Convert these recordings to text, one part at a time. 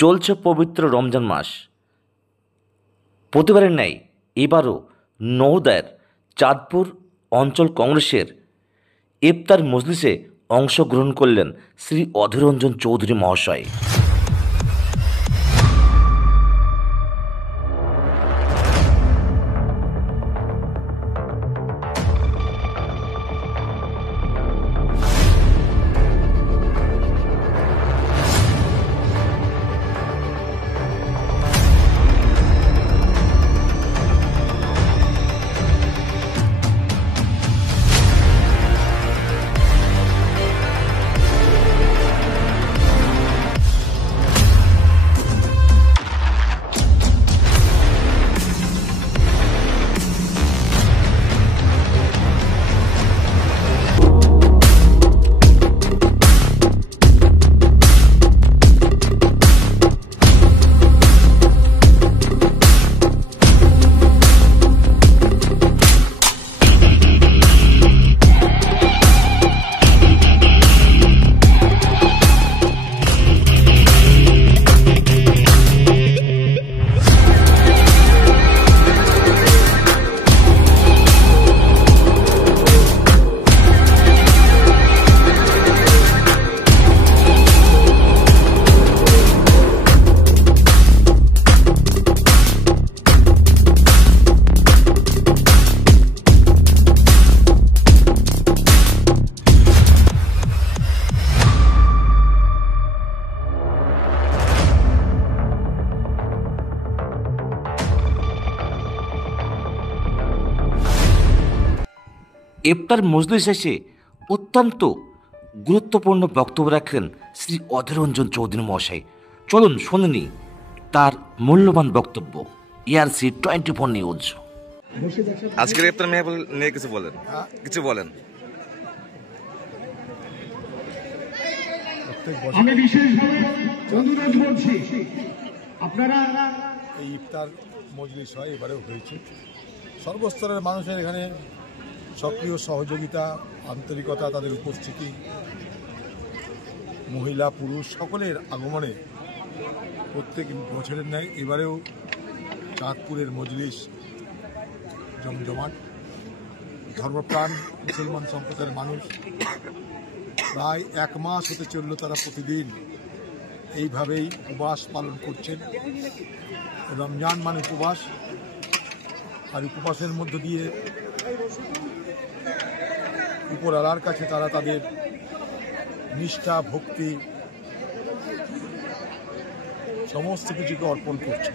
চলছে পবিত্র রমজান মাস। প্রতিবারের ন্যায় এবারও নওদার চাঁদপুর অঞ্চল কংগ্রেসের ইফতার মজলিসে অংশগ্রহণ করলেন শ্রী অধীর রঞ্জন চৌধুরী মহাশয়। ইফতার মজলিস শেষে অত্যন্ত গুরুত্বপূর্ণ বক্তব্য রাখলেন শ্রী অধীর রঞ্জন চৌধুরী মহাশয়। চলুন শুনিনি তার মূল্যবান বক্তব্য। ERC 24 news. আজকের ইফতার মেহফিল নিয়ে কিছু বলেন। আমি বিশেষভাবে অনুরোধ করছি, আপনারা এই ইফতার মজলিস হয়, এবারেও হয়েছে। সর্বস্তরের মানুষের এখানে সক্রিয় সহযোগিতা, আন্তরিকতা, তাদের উপস্থিতি, মহিলা পুরুষ সকলের আগমনে প্রত্যেক বছরের ন্যায় এবারেও চাঁদপুরের মজলিস জমজমাট। ধর্মপ্রাণ মুসলমান সম্প্রদায়ের মানুষ প্রায় 1 মাস হতে চলল, তারা প্রতিদিন এইভাবেই উপবাস পালন করছেন। রমজান মানে উপবাস, আর উপবাসের মধ্য দিয়ে উপরওয়ালার কাছে তারা তাদের নিষ্ঠা, ভক্তি সমস্ত কিছুকে অর্পণ করছে।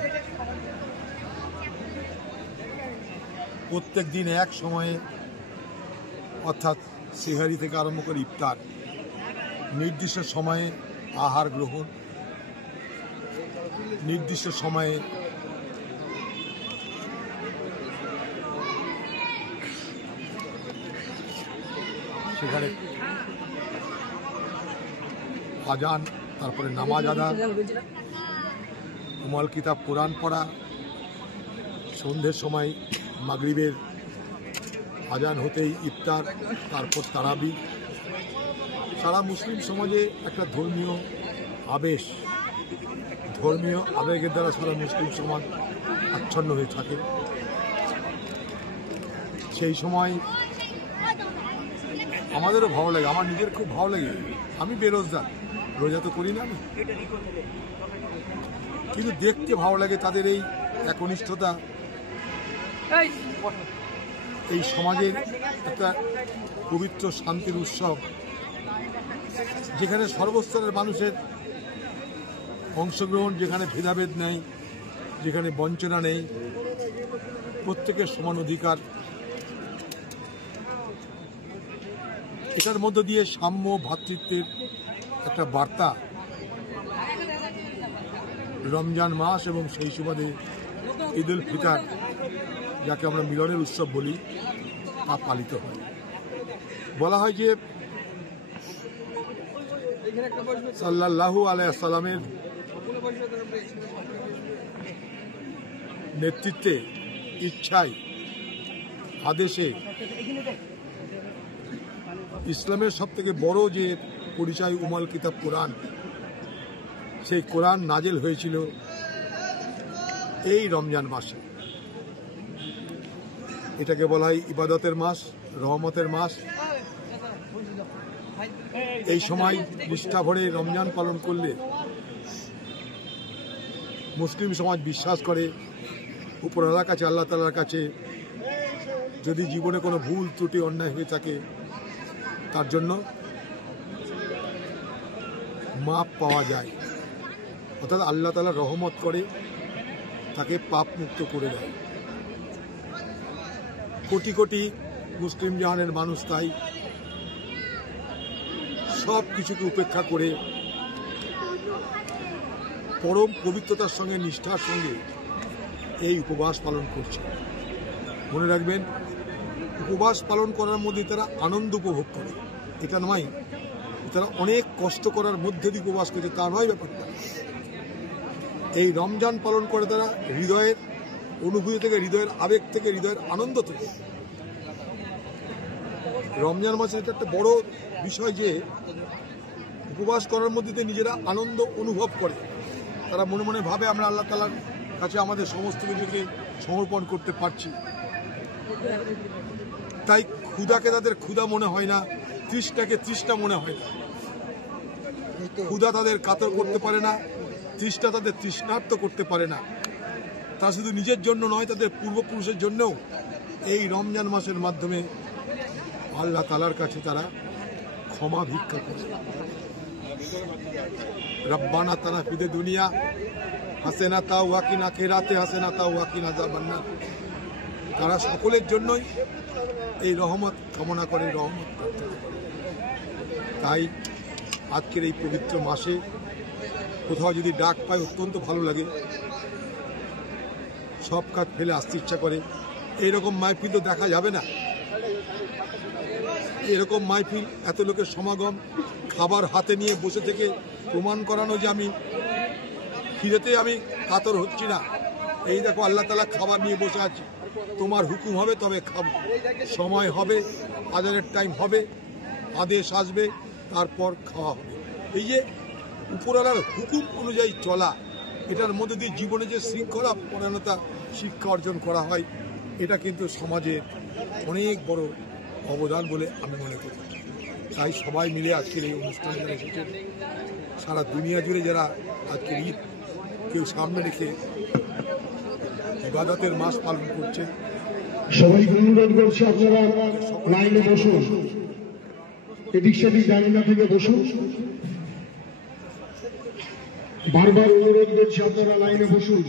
প্রত্যেক দিন এক সময়ে, অর্থাৎ সেহারি থেকে আরম্ভ করে ইফতার, নির্দিষ্ট সময়ে আহার গ্রহণ, নির্দিষ্ট সময়ে সেখানে আজান, তারপরে নামাজ আদা, উমাল কিতাব কোরআন পড়া, সন্ধ্যের সময় মাগরিবের আজান হতেই ইফতার, তারপর তারাবি। সারা মুসলিম সমাজে একটা ধর্মীয় আবেগের দ্বারা সারা মুসলিম সমাজ আচ্ছন্ন হয়ে থাকে। সেই সময় আমাদেরও ভালো লাগে, আমার নিজের খুব ভালো লাগে। আমি বেরোজগার, রোজা তো করি না আমি, কিন্তু দেখতে ভালো লাগে তাদের এই একনিষ্ঠতা, এই সমাজের একটা পবিত্র শান্তির উৎসব, যেখানে সর্বস্তরের মানুষের অংশগ্রহণ, যেখানে ভেদাভেদ নেই, যেখানে বঞ্চনা নেই, প্রত্যেকের সমান অধিকার। এটার মধ্য দিয়ে সাম্য, ভ্রাতৃত্বের একটা বার্তা রমজান মাস এবং সেই সুবাদে ঈদ উল ফিতর, যাকে আমরা মিলনের উৎসব বলি, তা পালিত হয়। বলা হয় যে সাল্লাল্লাহু আলাইহি ওয়াসাল্লামের নেতৃত্বে, ইচ্ছায়, আদেশে ইসলামের সবথেকে বড় যে পরিচয় উমাল কিতাব কোরআন, সেই কোরআন নাজেল হয়েছিল এই রমজান মাসে। এটাকে বলা হয় ইবাদতের মাস, রহমতের মাস। এই সময় নিষ্ঠা ভরে রমজান পালন করলে মুসলিম সমাজ বিশ্বাস করে উপরওয়ালার কাছে, আল্লাহ তাআলার কাছে, যদি জীবনে কোনো ভুল ত্রুটি অন্যায় হয়ে থাকে তার জন্য মাপ পাওয়া যায়, অর্থাৎ আল্লাহ তাআলা রহমত করে তাকে পাপ মুক্ত করে দেয়। কোটি কোটি মুসলিম জাহানের মানুষ তাই সব কিছুকে উপেক্ষা করে পরম পবিত্রতার সঙ্গে, নিষ্ঠার সঙ্গে এই উপবাস পালন করছে। মনে রাখবেন, উপবাস পালন করার মধ্যে তারা আনন্দ উপভোগ করে, এটা নয় তারা অনেক কষ্ট করার মধ্যে দিয়ে উপবাস করছে, তা নয় ব্যাপারটা। এই রমজান পালন করে তারা হৃদয়ের অনুভূতি থেকে, হৃদয়ের আবেগ থেকে, হৃদয়ের আনন্দ থেকে। রমজান মাসে এটা একটা বড় বিষয় যে উপবাস করার মধ্যে দিয়ে নিজেরা আনন্দ অনুভব করে। তারা মনে মনে ভাবে আমরা আল্লাহ তাআলার কাছে আমাদের সমস্ত কিছুকে সমর্পণ করতে পারছি। তাই ক্ষুধাকে তাদের ক্ষুধা মনে হয় না, তৃষ্ণাকে তৃষ্ণা মনে হয় না। ক্ষুধা তাদের কাতর করতে পারে না, তৃষ্ণা তাদের তৃষ্ণার্ত করতে পারে না। তা শুধু নিজের জন্য নয়, তাদের পূর্বপুরুষের জন্যও এই রমজান মাসের মাধ্যমে আল্লাহ তাআলার কাছে তারা ক্ষমা ভিক্ষা করে। রব্বানা তানা ফিদে দুনিয়া হাসেনাতা ওয়াকিনা আখিরাতে হাসেনাতা ওয়াকিনা আযাবান্নার। তারা সকলের জন্যই এই রহমত কামনা করে, রহমত প্রার্থনা করে। তাই আজকের এই পবিত্র মাসে কোথাও যদি ডাক পায় অত্যন্ত ভালো লাগে, সব কাজ ফেলে আসতে ইচ্ছা করে। এইরকম মাহফিল তো দেখা যাবে না, এরকম মাহফিল, এত লোকের সমাগম, খাবার হাতে নিয়ে বসে থেকে প্রমাণ করানো যে আমি খিদেতে আমি কাতর হচ্ছি না। এই দেখো আল্লাহ তাআলা খাবার নিয়ে বসে আছি, তোমার হুকুম হবে তবে খাবো, সময় হবে, আজানের টাইম হবে, আদেশ আসবে, তারপর খাওয়া হবে। এই যে উপরওয়ালার হুকুম অনুযায়ী চলা, এটার মধ্যে দিয়ে জীবনে যে শৃঙ্খলা পরায়ণতা শিক্ষা অর্জন করা হয়, এটা কিন্তু সমাজের অনেক বড় অবদান বলে আমি মনে করি। তাই সবাই মিলে আজকের এই অনুষ্ঠানে যারা এসেছেন, সারা দুনিয়া জুড়ে যারা আজকের ঈদ কেউ সামনে রেখে ইবাদতের মাস পালন করছে, সবাইকে অনুরোধ করছি আপনারা লাইনে বসুন, এদিক সেদিক দাঁড়িয়ে না থেকে বসুন। বারবার অনুরোধ করছি আপনারা লাইনে বসুন।